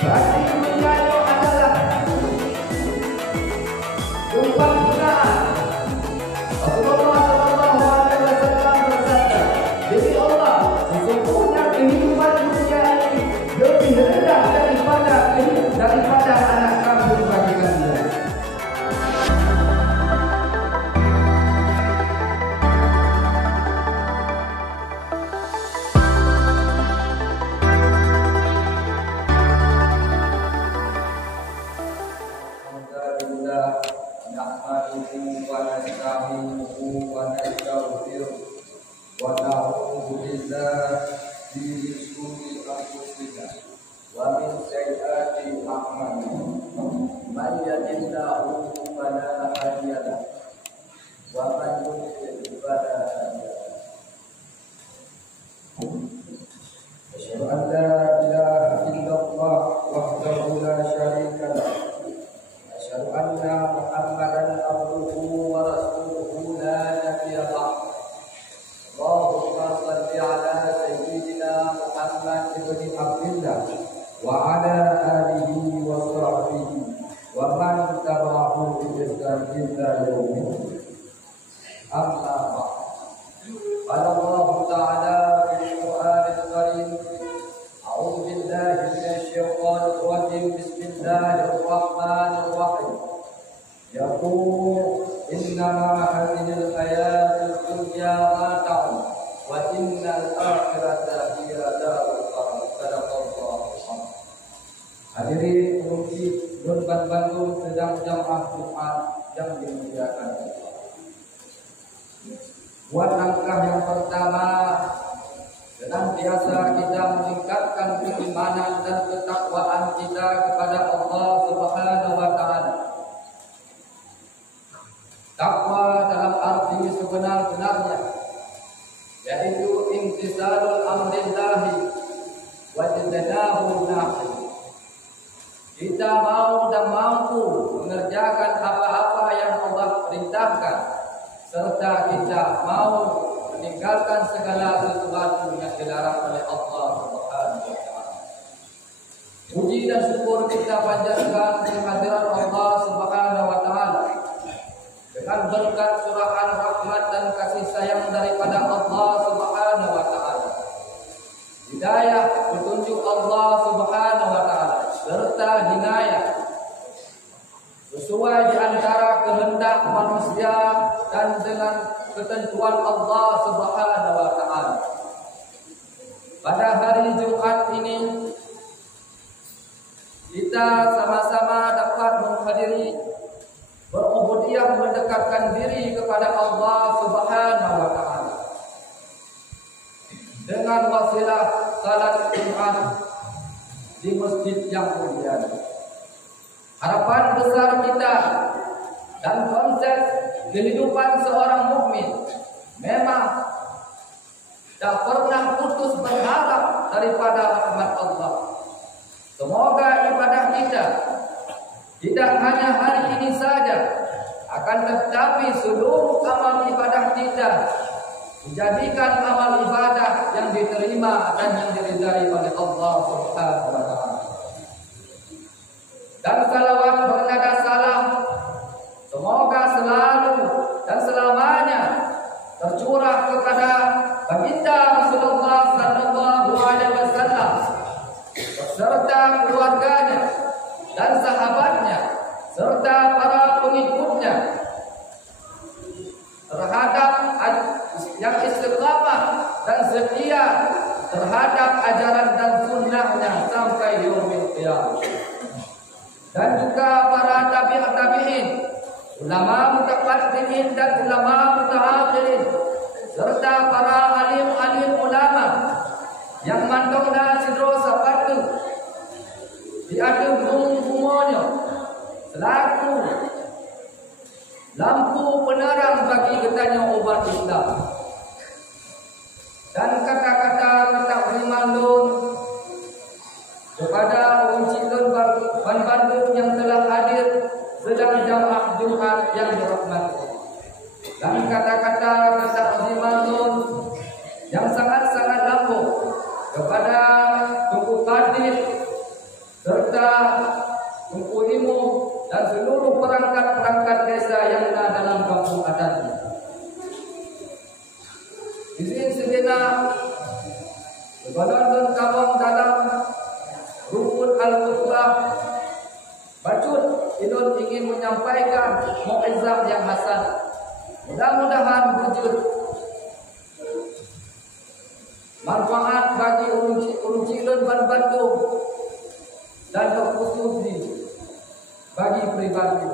Berarti menyanyi adalah umpan hinaan. Rasulullah Shallallahu Alaihi Wasallam bersabda, demi Allah, sesungguhnya kehidupan dunia ini lebih rendah daripada anak kambing bagi kalian. Hadirin pengundi Unpad Bandung sedang jamaah Jumat yang dimuliakan Allah. Buat langkah yang pertama, senantiasa kita meningkatkan keimanan dan ketakwaan kita kepada Allah Subhanahu wa Ta'ala. Takwa dalam arti sebenar-benarnya, yaitu imtisalul amrillahi wa ijtinabun nahi. Kita mau dan mampu mengerjakan apa-apa yang Allah perintahkan, serta kita mau meninggalkan segala sesuatu yang dilarang oleh Allah Subhanahu wa Ta'ala. Puji dan syukur kita panjatkan kehadiran Allah Subhanahu wa Ta'ala dengan berkat curahan rahmat dan kasih sayang daripada Allah Subhanahu wa Ta'ala. Hidayah petunjuk Allah Subhanahu wa Ta'ala serta hinayah sesuai di antara kehendak manusia dan dengan ketentuan Allah Subhanahu wa Ta'ala. Pada hari Jumat ini kita sama-sama dapat menghadiri berubudiyah mendekatkan diri kepada Allah Subhanahu wa Ta'ala dengan wasilah salat Jumat di masjid yang mulia. Harapan besar kita dan konsep kehidupan seorang mukmin memang tak pernah putus berharap daripada rahmat Allah. Semoga ibadah kita tidak hanya hari ini saja, akan tetapi seluruh amal ibadah kita menjadikan amal ibadah yang diterima dan yang diridai oleh Allah Subhanahu wa Ta'ala. Dan salawat bernada salam semoga selalu dan selamanya tercurah kepada baginda Rasulullah sallallahu alaihi wasallam beserta keluarganya dan sahabatnya serta para pengikutnya terhadap yang istiqamah dan setia terhadap ajaran dan sunnahnya sampai yaumil qiyamah. Dan juga para tabi'in, ulama mutaqaddimin dan ulama mutaakhirin serta para alim-alim ulama yang mandongna sidro sapatu diadu bung-bungonyo selaku lampu penerang bagi getahnya umat Islam. Dan kata-kata bermanlun kepada Uncilun Bandung yang telah hadir sedang jamaah Jumat yang dirahmati. Dan kata-kata bermanlun yang sangat-sangat lampu kepada Tuku Qadir serta Sebenarnya kawang dalam rukun al-qur'an Bacut Idul ingin menyampaikan mau'izah yang hasan. Mudah-mudahan wujud manfaat bagi ulun cilun ban Bandung dan terkhusus bagi pribadi.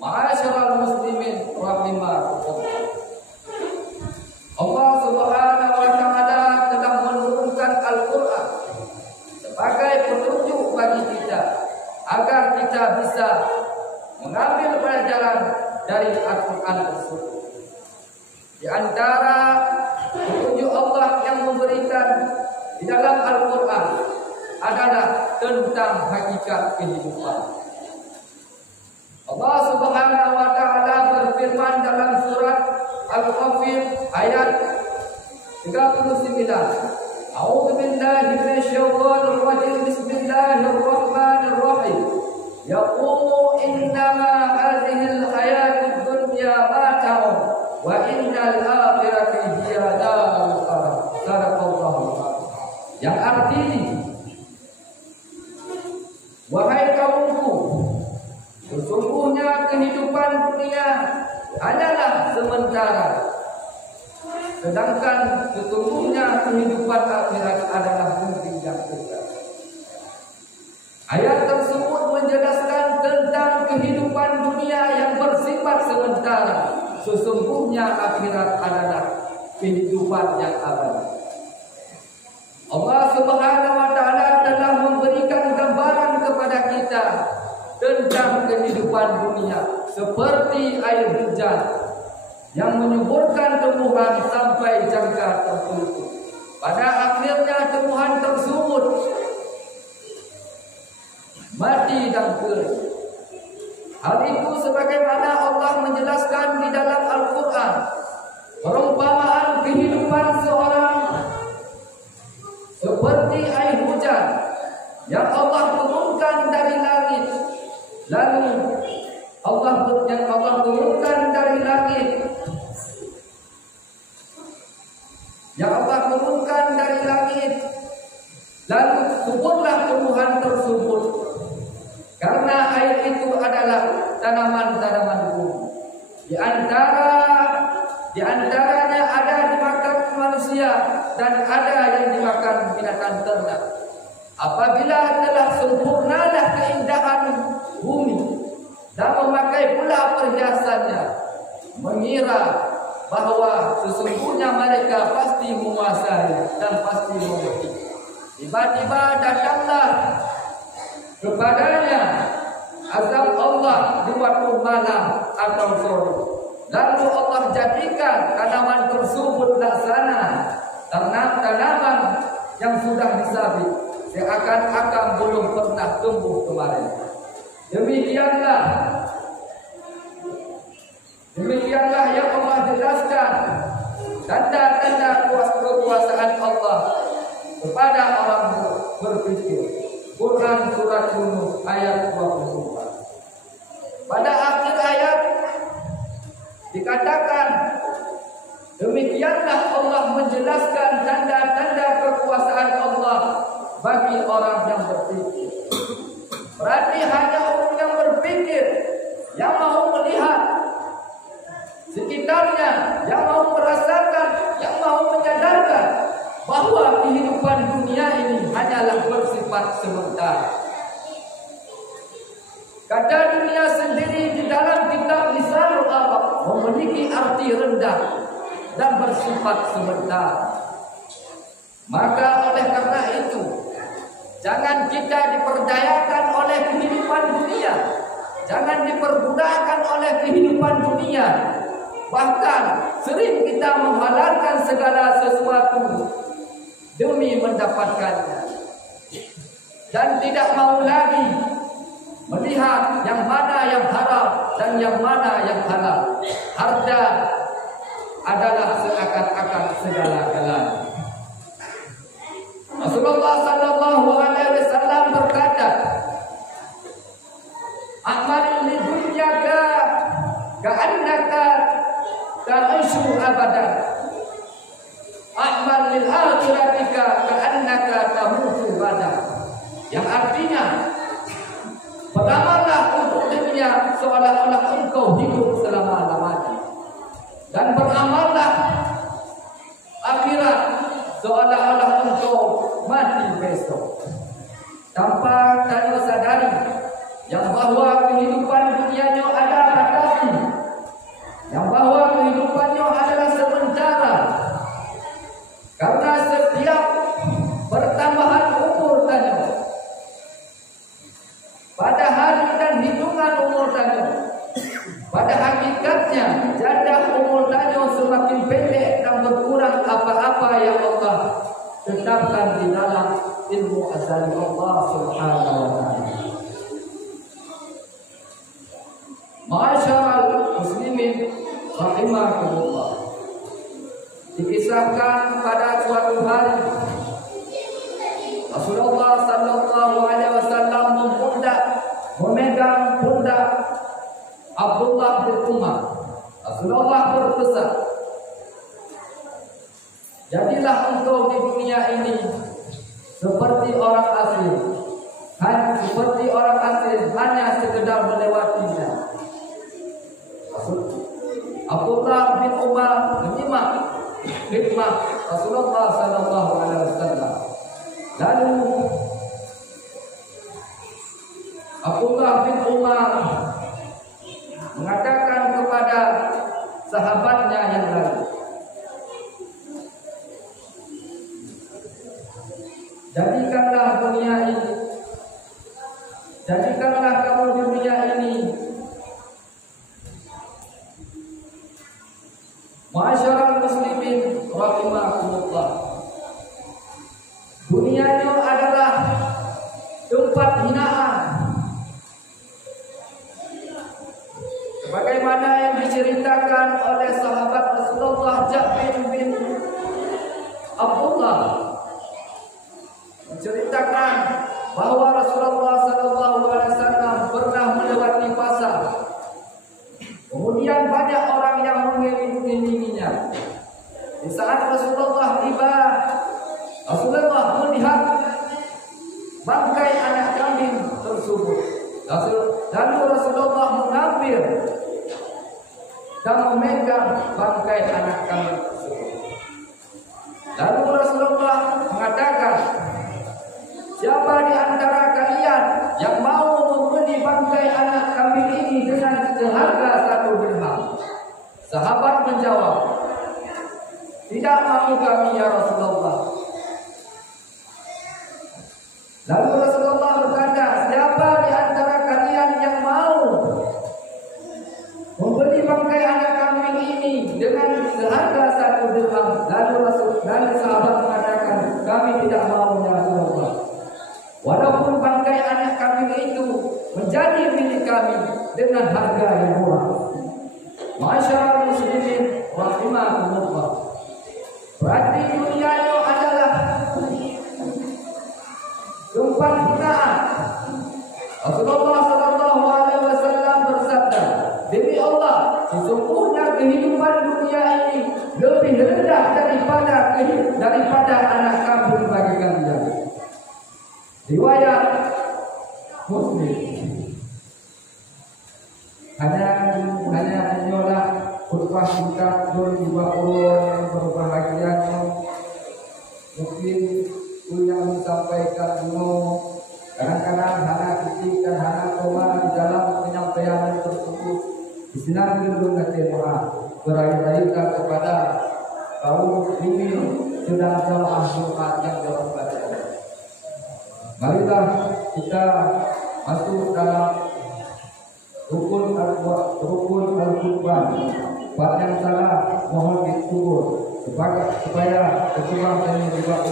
Ma'asyiral muslimin rahimakumullah. Allah Subhanahu wa taala telah menurunkan Al-Qur'an sebagai petunjuk bagi kita agar kita bisa mengambil pelajaran dari Al-Qur'an tersebut. Di antara petunjuk Allah yang memberikan di dalam Al-Qur'an adalah tentang hakikat kehidupan. Allah Subhanahu wa taala berfirman dalam surat Al-Ghafir ayat 39. A'udzu billahi minasyaitonir rajim. Bismillahirrahmanirrahim. Yaqulu innama hadhil hayatud dunya mata'un wa innal akhirata hiya darul qarar. Sadaqallahu. Yang artinya, wahai kaumku, sesungguhnya kehidupan dunia hanyalah sementara, sedangkan sesungguhnya kehidupan akhirat adalah mimpi yang kekal. Ayat tersebut menjelaskan tentang kehidupan dunia yang bersifat sementara, sesungguhnya akhirat adalah kehidupan yang abadi. Allah Subhanahu wa taala telah memberikan gambaran kepada kita tentang kehidupan dunia seperti air hujan yang menyuburkan tumbuhan sampai jangka tertentu. Pada akhirnya tumbuhan tersebut mati dan kering. Hal itu sebagaimana Allah menjelaskan di dalam Al-Quran, perumpamaan kehidupan seorang seperti air hujan yang Allah turunkan dari langit. Lalu Allah turunkan dari langit, lalu suburlah tumbuhan tersebut, karena air itu adalah tanaman-tanaman bumi. Di antaranya ada dimakan manusia dan ada yang dimakan binatang ternak. Apabila telah sempurnalah keindahan bumi dan memakai pula perhiasannya, mengira bahwa sesungguhnya mereka pasti menguasai dan pasti mengerti. Tiba-tiba datanglah kepadanya azab Allah di waktu malam atau sore. Lalu Allah jadikan tanaman tersebut laksana tanaman yang sudah disabit, seakan-akan belum pernah tumbuh kemarin. Demikianlah yang Allah jelaskan tanda-tanda kekuasaan Allah kepada orang berpikir. Quran surat Yunus ayat 24. Pada akhir ayat dikatakan, demikianlah Allah menjelaskan tanda-tanda kekuasaan Allah bagi orang yang berpikir. Berarti hanya orang yang berpikir, yang mau melihat sekitarnya, yang mau merasakan, yang mau menyadarkan bahwa kehidupan dunia ini hanyalah bersifat sementara. Kata dunia sendiri di dalam kitab Lisanul Arab memiliki arti rendah dan bersifat sementara. Maka oleh karena itu, jangan kita diperdayakan oleh kehidupan dunia, jangan diperbudakkan oleh kehidupan dunia. Bahkan sering kita menghalalkan segala sesuatu demi mendapatkannya, dan tidak mau lagi melihat yang mana yang haram dan yang mana yang halal. Harta adalah seakan-akan segala-galanya. Rasulullah sallallahu alaihi wasallam berkata, "Amal li dunyaka ka'annaka ta'ishu abadan. Amal lil akhiratika ka'annaka yang artinya beramallah untuk dunia seolah-olah engkau hidup selama-lamanya, dan beramallah akhirat seolah-olah engkau mati besok. Tanpa kalian sadari yang bahwa kehidupan dunianya adalah batasi, yang bahwa kehidupannya adalah sementara, karena setiap pertambahan umur tanya, pada hari dan hitungan umur tanya, pada hakikatnya jadah umur tanya semakin pendek dan berkurang apa-apa yang Allah tetapkan di dalam ilmu azali Allah Subhanahu wa ta'ala. Ma'asyiral muslimin rahimakumullah, dikisahkan pada suatu hari Rasulullah sallallahu alaihi wasallam memegang pundak Abdullah bin Umar. Rasulullah berpesan, jadilah engkau di dunia ini seperti orang asing, seperti orang asing hanya sekedar melewatinya. Abdullah bin Umar menyimak hikmah Rasulullah sallallahu alaihi wasallam. Lalu Abdullah bin Umar mengatakan kepada sahabatnya yang lain, jadikanlah kamu di dunia ini, ma'asyiral muslimin rahimakumullah, dunianya adalah tempat hinaan, sebagaimana yang diceritakan oleh sahabat Rasulullah Jabir bin Abdullah, menceritakan bahwa Rasulullah SAW pernah melewati pasar. Kemudian banyak orang yang mengiringinya. Di saat Rasulullah tiba, Rasulullah melihat bangkai anak kambing tersebut. Lalu Rasulullah mengambil dan memegang bangkai anak kambing tersebut. Lalu Rasulullah mengatakan, siapa di antara kalian yang mau membeli bangkai anak kambing ini dengan seharga 1 dirham? Sahabat menjawab, tidak mau kami ya Rasulullah. Lalu Rasulullah berkata, siapa di antara kalian yang mau membeli bangkai anak kambing ini dengan seharga 1 dirham? Lalu sahabat mengatakan, kami tidak mau ya Rasulullah. Walaupun bangkai anak kambing itu menjadi milik kami dengan harga yang murah. Ma'asyiral muslimin rahimakumullah, berarti dunia itu adalah tempat hinaan. Rasulullah sallallahu alaihi wasallam bersabda, demi Allah, sesungguhnya kehidupan dunia ini lebih rendah daripada anak kambing bagi kalian. Riwayat Muslim. Hanya hanyalah khutbah singkat dari orang berbahagia, mungkin yang disampaikan kadang-kadang hanya kritik dan hanya koma di dalam penyampaian tersebut. Islam belum berakhir-akhirkan kepada kaum muslimin sedang jamaah Jumat yang berbahagia. Marilah kita masuk dalam rukun al-Qurban. Bab yang salah mohon dikubur supaya keturunan ini juga